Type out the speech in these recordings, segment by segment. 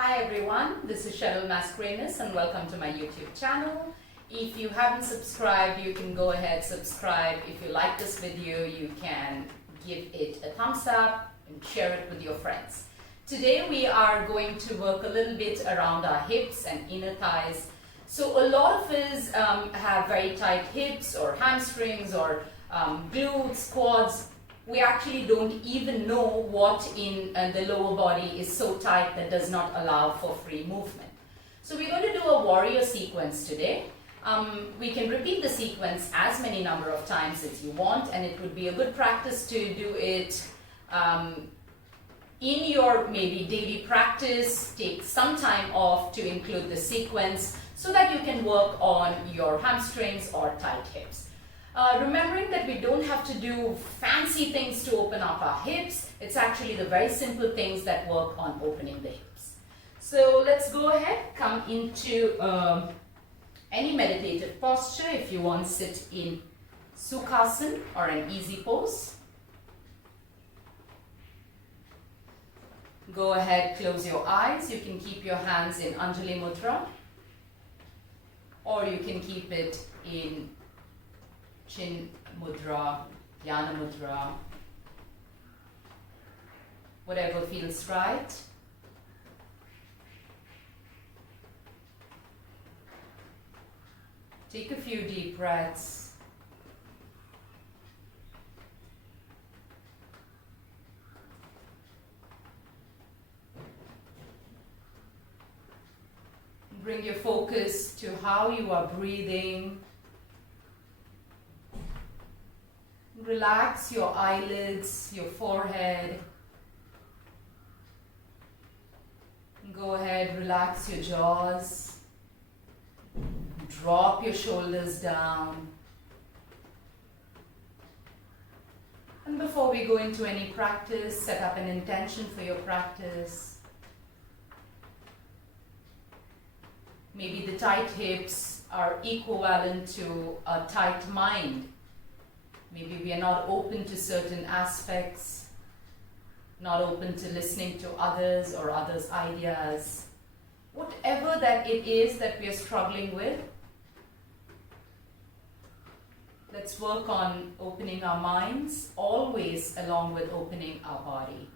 Hi everyone, this is Cheryl Mascarenas and welcome to my YouTube channel. If you haven't subscribed, you can go ahead subscribe. If you like this video, you can give it a thumbs up and share it with your friends. Today we are going to work a little bit around our hips and inner thighs. So a lot of us have very tight hips or hamstrings or glutes, quads. We actually don't even know what in the lower body is so tight that does not allow for free movement. So we're going to do a warrior sequence today. We can repeat the sequence as many number of times as you want, and it would be a good practice to do it in your maybe daily practice. Take some time off to include the sequence so that you can work on your hamstrings or tight hips. Remembering that we don't have to do fancy things to open up our hips. It's actually the very simple things that work on opening the hips. So let's go ahead, come into any meditative posture. If you want, sit in Sukhasana or an easy pose. Go ahead, close your eyes. You can keep your hands in Anjali Mudra, or you can keep it in Chin Mudra, Dhyana Mudra, whatever feels right. Take a few deep breaths. Bring your focus to how you are breathing. Relax your eyelids, your forehead. Go ahead, relax your jaws. Drop your shoulders down. And before we go into any practice, set up an intention for your practice. Maybe the tight hips are equivalent to a tight mind. Maybe we are not open to certain aspects, not open to listening to others or others' ideas. Whatever that it is that we are struggling with, let's work on opening our minds, always along with opening our body.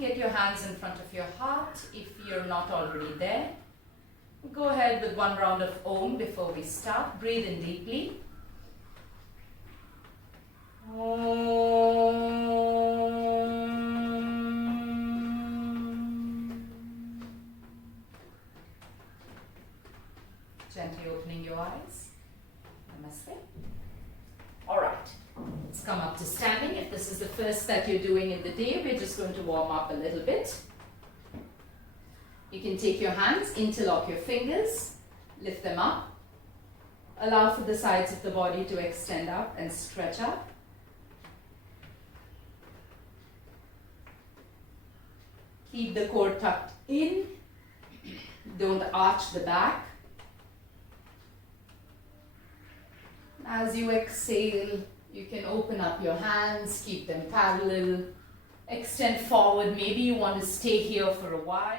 Get your hands in front of your heart if you're not already there. Go ahead with one round of Om before we start. Breathe in deeply. Gently opening your eyes. Namaste. Alright, let's come up to standing. If this is the first that you're doing in the day, we're just going to warm up a little bit. You can take your hands, interlock your fingers, lift them up. Allow for the sides of the body to extend up and stretch up. Keep the core tucked in. Don't arch the back. As you exhale, you can open up your hands, keep them parallel, extend forward. Maybe you want to stay here for a while.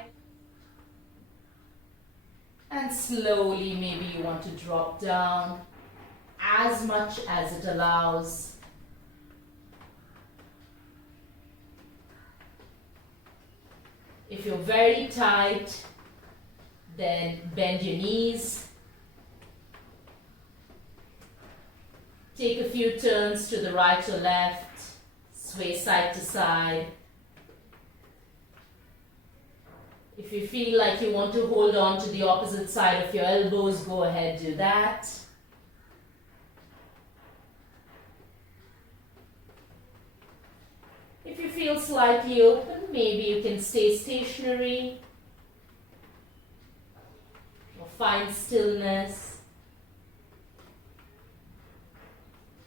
And slowly, maybe you want to drop down as much as it allows. If you're very tight, then bend your knees. Take a few turns to the right or left, sway side to side. If you feel like you want to hold on to the opposite side of your elbows, go ahead, do that. If you feel slightly open, maybe you can stay stationary or find stillness.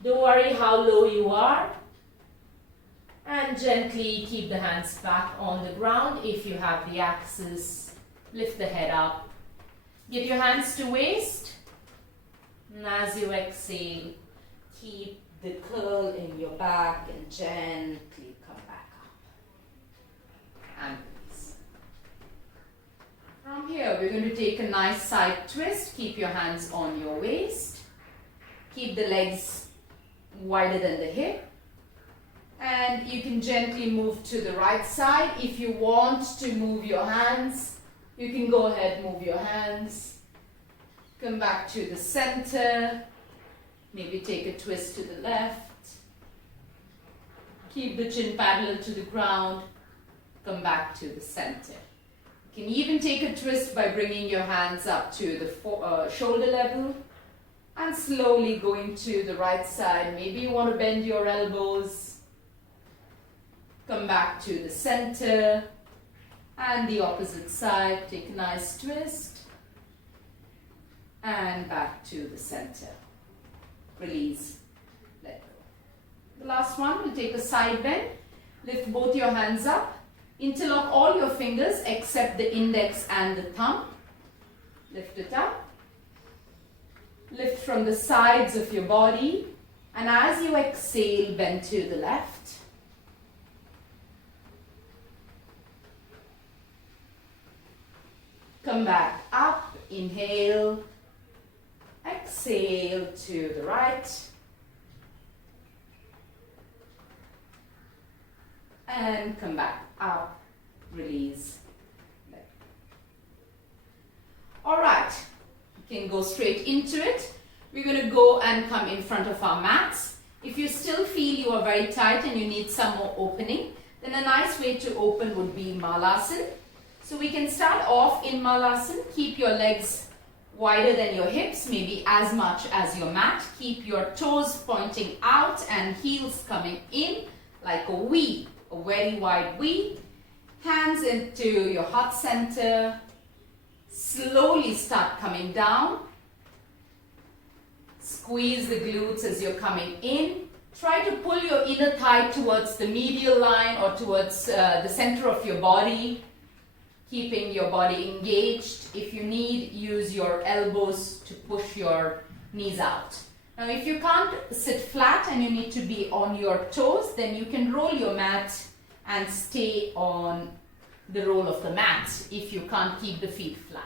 Don't worry how low you are. And gently keep the hands back on the ground. If you have the access, lift the head up. Get your hands to waist. And as you exhale, keep the curl in your back and gently come back up. going to take a nice side twist. Keep your hands on your waist. Keep the legs wider than the hip. And you can gently move to the right side. If you want to move your hands, you can go ahead, move your hands. Come back to the center. Maybe take a twist to the left. Keep the chin parallel to the ground. Come back to the center. You can even take a twist by bringing your hands up to the shoulder level and slowly going to the right side. Maybe you want to bend your elbows. Come back to the center and the opposite side. Take a nice twist and back to the center. Release. Let go. The last one, we'll take a side bend. Lift both your hands up. Interlock all your fingers except the index and the thumb. Lift it up. Lift from the sides of your body. And as you exhale, bend to the left. Come back up. Inhale. Exhale to the right. And come back up, release. All right, you can go straight into it. We're going to go and come in front of our mats. If you still feel you are very tight and you need some more opening, then a nice way to open would be Malasana. So we can start off in Malasana. Keep your legs wider than your hips, maybe as much as your mat. Keep your toes pointing out and heels coming in like a V. A very wide V. Hands into your heart center. Slowly start coming down. Squeeze the glutes as you're coming in. Try to pull your inner thigh towards the medial line or towards the center of your body. Keeping your body engaged. If you need, use your elbows to push your knees out. Now, if you can't sit flat and you need to be on your toes, then you can roll your mat and stay on the roll of the mat if you can't keep the feet flat.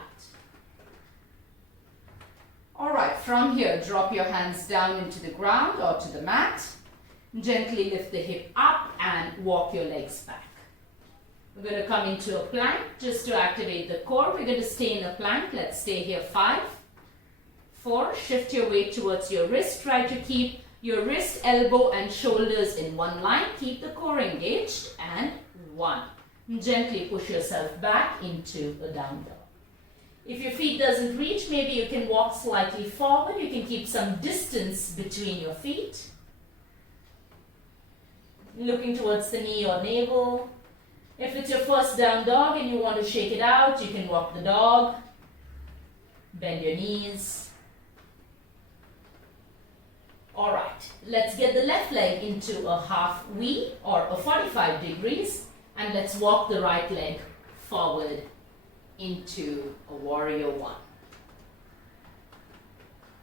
All right, from here, drop your hands down into the ground or to the mat. Gently lift the hip up and walk your legs back. We're going to come into a plank just to activate the core. We're going to stay in a plank. Let's stay here. 5, 4, shift your weight towards your wrist. Try to keep your wrist, elbow and shoulders in one line. Keep the core engaged. And 1. Gently push yourself back into a down dog. If your feet doesn't reach, maybe you can walk slightly forward. You can keep some distance between your feet. Looking towards the knee or navel. If it's your first down dog and you want to shake it out, you can walk the dog. Bend your knees. All right, let's get the left leg into a half V or a 45 degrees. And let's walk the right leg forward into a warrior 1.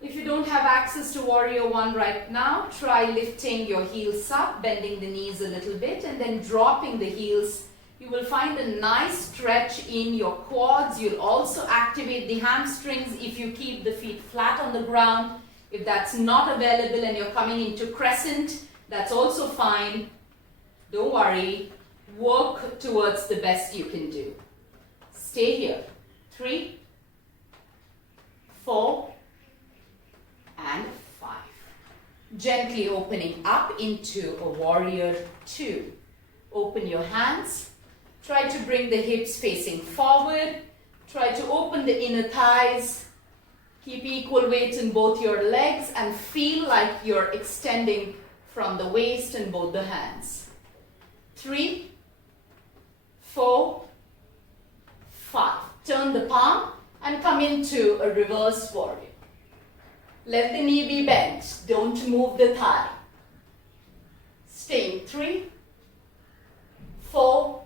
If you don't have access to warrior 1 right now, try lifting your heels up, bending the knees a little bit and then dropping the heels. You will find a nice stretch in your quads. You'll also activate the hamstrings if you keep the feet flat on the ground. If that's not available and you're coming into crescent, that's also fine. Don't worry. Work towards the best you can do. Stay here. 3, 4, and 5. Gently opening up into a warrior 2. Open your hands. Try to bring the hips facing forward. Try to open the inner thighs. Keep equal weight in both your legs and feel like you're extending from the waist in both the hands. 3, 4, 5. Turn the palm and come into a reverse warrior. Let the knee be bent. Don't move the thigh. Stay in 3, 4,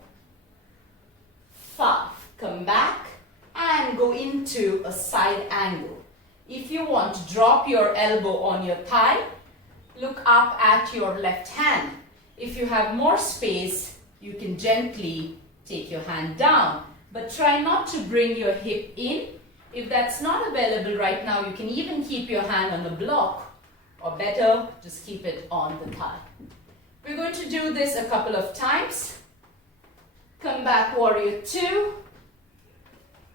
5. Come back and go into a side angle. If you want to drop your elbow on your thigh, look up at your left hand. If you have more space, you can gently take your hand down. but try not to bring your hip in. If that's not available right now, you can even keep your hand on the block, or better, just keep it on the thigh. We're going to do this a couple of times. Come back, warrior 2,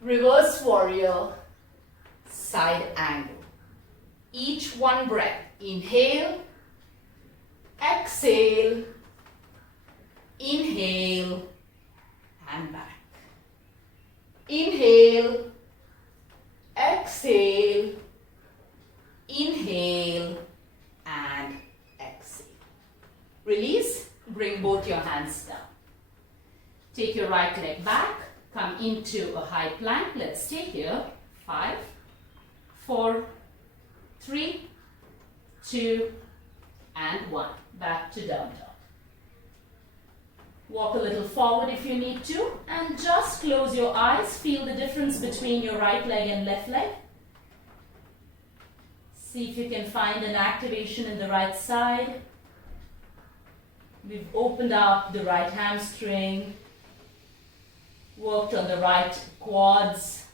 reverse warrior, side angle. Each one breath. Inhale, exhale, inhale, and back. Inhale, exhale, inhale, and exhale. Release, bring both your hands down. Take your right leg back, come into a high plank. Let's stay here. 5, 4, 3, 2, and 1. Back to down dog. Walk a little forward if you need to, and just close your eyes. Feel the difference between your right leg and left leg. See if you can find an activation in the right side. We've opened up the right hamstring, worked on the right quads.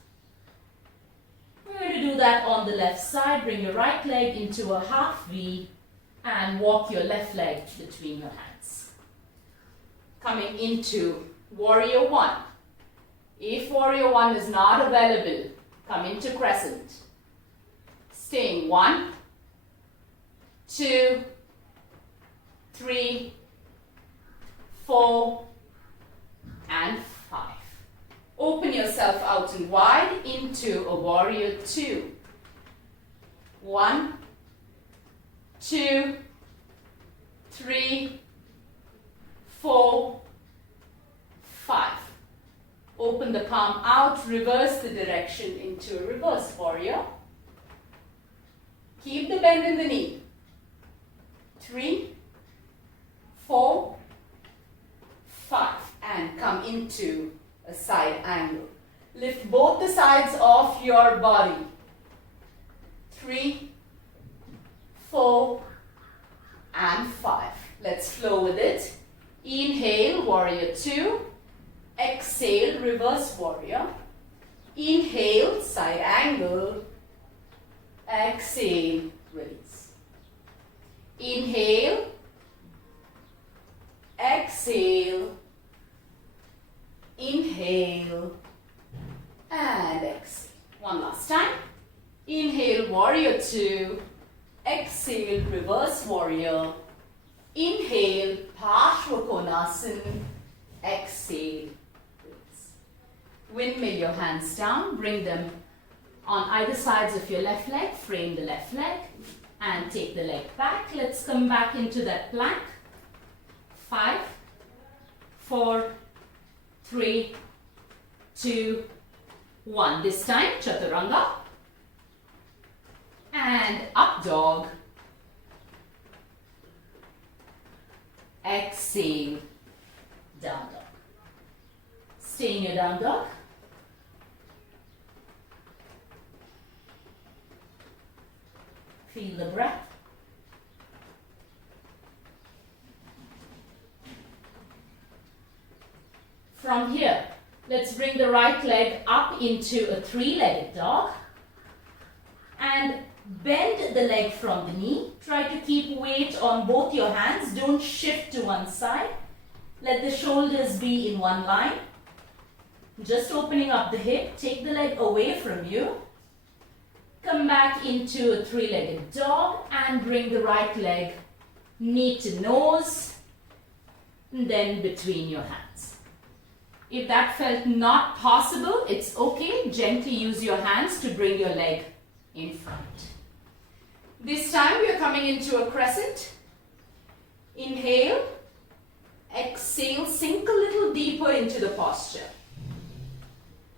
We're going to do that on the left side. Bring your right leg into a half V and walk your left leg between your hands. Coming into warrior 1. If warrior 1 is not available, come into crescent. Staying 1, 2, 3, 4, and 5. Open yourself out and wide into a warrior 2. 1, 2, 3, 4, 5. Open the palm out, reverse the direction into a reverse warrior. Keep the bend in the knee. 3, 4, 5. And come into a side angle. Lift both the sides of your body. 3, 4, and 5. Let's flow with it. Inhale, warrior 2. Exhale, reverse warrior. Inhale, side angle. Exhale, release. Inhale. Exhale. Inhale. And exhale. One last time. Inhale, warrior 2. Exhale, reverse warrior. Inhale, Parshva Konasana. Exhale, release. Windmill your hands down. Bring them on either sides of your left leg. Frame the left leg and take the leg back. Let's come back into that plank. 5, 4, 3, 2, 1. This time, Chaturanga. And up dog. Exhale, down dog. Stay in your down dog. Feel the breath. From here, let's bring the right leg up into a three-legged dog and bend the leg from the knee. Try to keep weight on both your hands. Don't shift to one side. Let the shoulders be in one line. Just opening up the hip. Take the leg away from you. Come back into a three-legged dog and bring the right leg knee to nose, and then between your hands. If that felt not possible, it's okay. Gently use your hands to bring your leg in front. This time we are coming into a crescent. Inhale, exhale, sink a little deeper into the posture.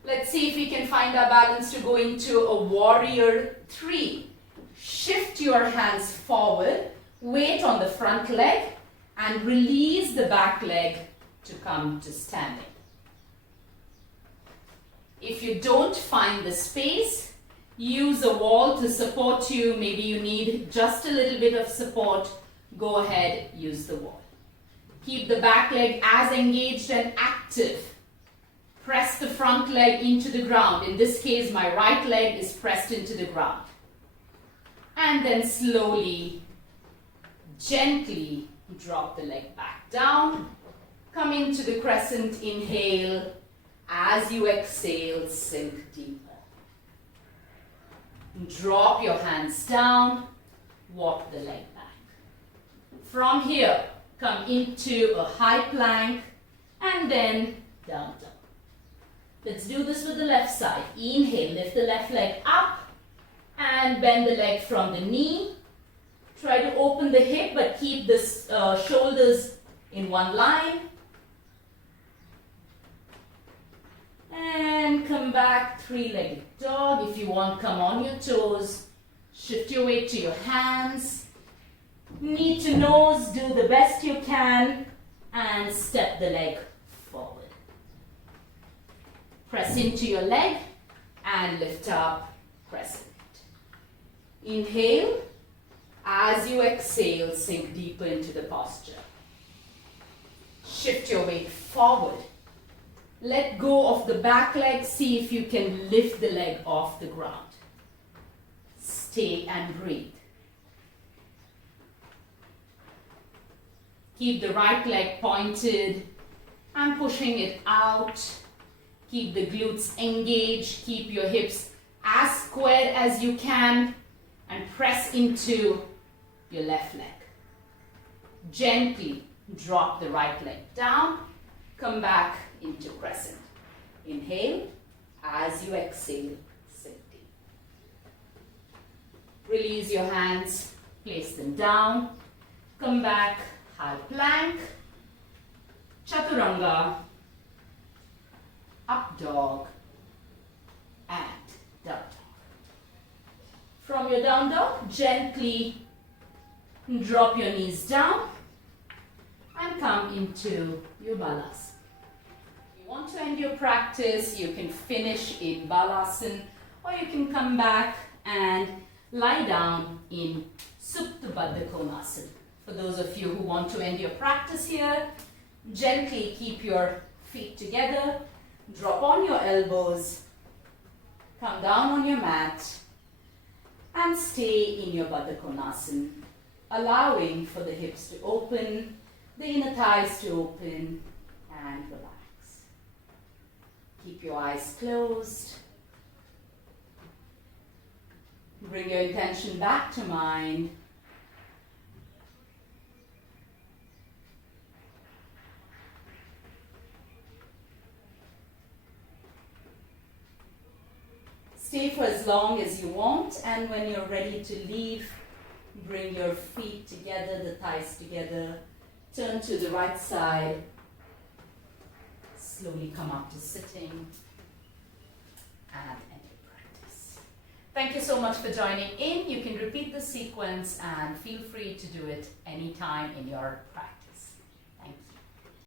Let's see if we can find our balance to go into a warrior 3. Shift your hands forward, weight on the front leg, and release the back leg to come to standing. If you don't find the space, use a wall to support you. Maybe you need just a little bit of support. Go ahead, use the wall. Keep the back leg as engaged and active. Press the front leg into the ground. In this case, my right leg is pressed into the ground. And then slowly, gently drop the leg back down. Come into the crescent, inhale. As you exhale, sink deeper. Drop your hands down, walk the leg back. From here, come into a high plank and then down dog. Let's do this with the left side. Inhale, lift the left leg up and bend the leg from the knee. Try to open the hip but keep the shoulders in one line. And come back, three-legged dog. If you want, come on your toes. Shift your weight to your hands. Knee to nose, do the best you can. And step the leg forward. Press into your leg and lift up, crescent. Inhale. As you exhale, sink deeper into the posture. Shift your weight forward. Let go of the back leg. See if you can lift the leg off the ground. Stay and breathe. Keep the right leg pointed and pushing it out. Keep the glutes engaged. Keep your hips as squared as you can and press into your left leg. Gently drop the right leg down. Come back into crescent. Inhale. As you exhale, sink deep. Release your hands. Place them down. Come back. High plank. Chaturanga. Up dog. And down dog. From your down dog, gently drop your knees down and come into your balasana. If you want to end your practice, you can finish in balasana or you can come back and lie down in Supta Baddha Konasana. For those of you who want to end your practice here, gently keep your feet together, drop on your elbows, come down on your mat and stay in your Baddha Konasana, allowing for the hips to open, the inner thighs to open and relax. Keep your eyes closed. Bring your intention back to mind. Stay for as long as you want, and when you're ready to leave, bring your feet together, the thighs together, turn to the right side, slowly come up to sitting, and end your practice. Thank you so much for joining in. You can repeat the sequence and feel free to do it anytime in your practice.